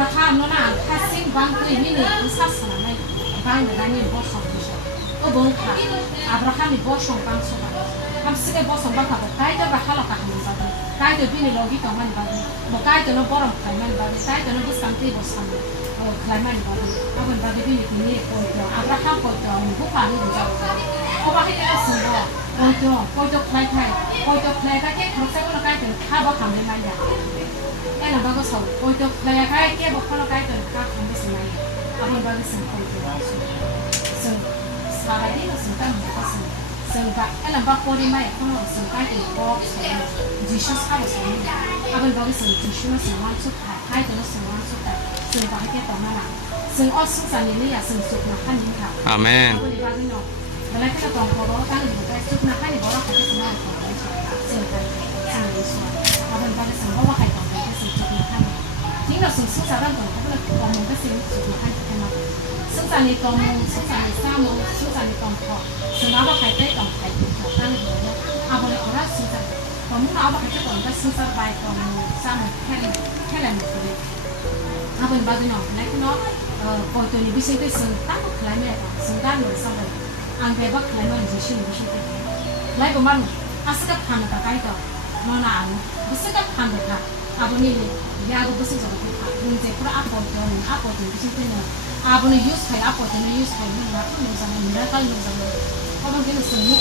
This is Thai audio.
ราคาโน่นน่ะถ้าสิ่งบางตัวนี่เนี่ยอุตส่าห์สนามไม่บางเรื่องนี่บอสส่งดิฉันก็บงค่ะราคานี่บอสส่งบางส่งทำสิ่งบอสส่งบางค่ะบอกใครจะราคาเราขายมันบ้างใครจะพี่นี่โลกิตมันบ้างบอกใครจะโน้บอร์มขายมันบ้างใครจะโน้บุษสันติบอสสันขายมันบ้างเอาเป็นบ้างพี่นี่ที่นี่คนเดียวราคาคนเดียวนี่พวกเรานี่ดูจังเพราะว่าให้เราสิ่งบ่คนเดียวคนเดียวใครใครคนเดียวใครใครแค่ครบเส้นก็ใครเป็นข้าวบ้าทำได้ไหมเนี่ยแค่นั้นบ้างก็สอนคนเดียวใครใครแค่บอกข้าวใครเป็นข้าวทำได้ไหมเอาเป็นบ้างสิ่งคนเดียวซึ่งสบายดีเราสิ่งตั้งหัวก็สิ่งซึ่งบ้างแค่นั้นบ้างคนที่ไม่คนเราสิ่งใกล้ถึงก็สิ่งจิตชุ่มข้าวสิ่งเอาเป็นบ้างสิ่งจิตชุ่มสิ่งวันสุดท้ายใครจะรู้สิ่งวันสุดท้ายซึ่งบ้างให้แค่ต่อมาหลังซึ่งอ้อสุดสันนิษฐานซึ่งสุดมาขั้นนี้ค่ะอาเมนแล้วก็จะต้องขอร้องตั้งอยู่แต่สุดนะให้บอกว่าใครจะสมัครขอร้องสิ่งใดสิ่งใดส่วนเอาเป็นบ้างสิ่งว่าใครต้องการสิ่งสุดนะให้ทิ้งเราสิ่งสุดสารต่างก็เป็นตัวมึงก็สิ่งสุดนะให้แค่มาสุดสันนิษฐานมึงสุดสันนิษฐานมึงสุดสันนิษฐานพอซึ่งว่าใครได้ต้องใครต้องตั้งอยู่เนี่ยเอาเป็นว่าสุดสันตอนมึงเอาใครจะต้องก็สุดสันไปตอนมึงสร้างแค่แหล่งหมดเลยเอาเป็นบ้างเนาะแล้วก็เนาะพอตัวนี้พิเศษก็สิ่งตั้งก็คล้ายแม่สิ่งด้านหนึ่งสองเลยอันเดียวกันเลยมันจะชื่อไม่ใช่ไหมไล่ประมาณอาศัยพันธุ์ตะไคร้ต่อมานานบุษกับพันธุ์ค่ะอาบุนี่ยาดูบุษจะรู้ค่ะบุญเจ้าพระอาปอดตัวนึงอาปอดตัวที่ชื่อเนี่ยอาบุนี่ยูสใครอาปอดตัวนี้ยูสใครนี่นะคุณรู้จักมั้ยมีอะไรกันรู้จักมั้ยเพราะบางทีเราสนุก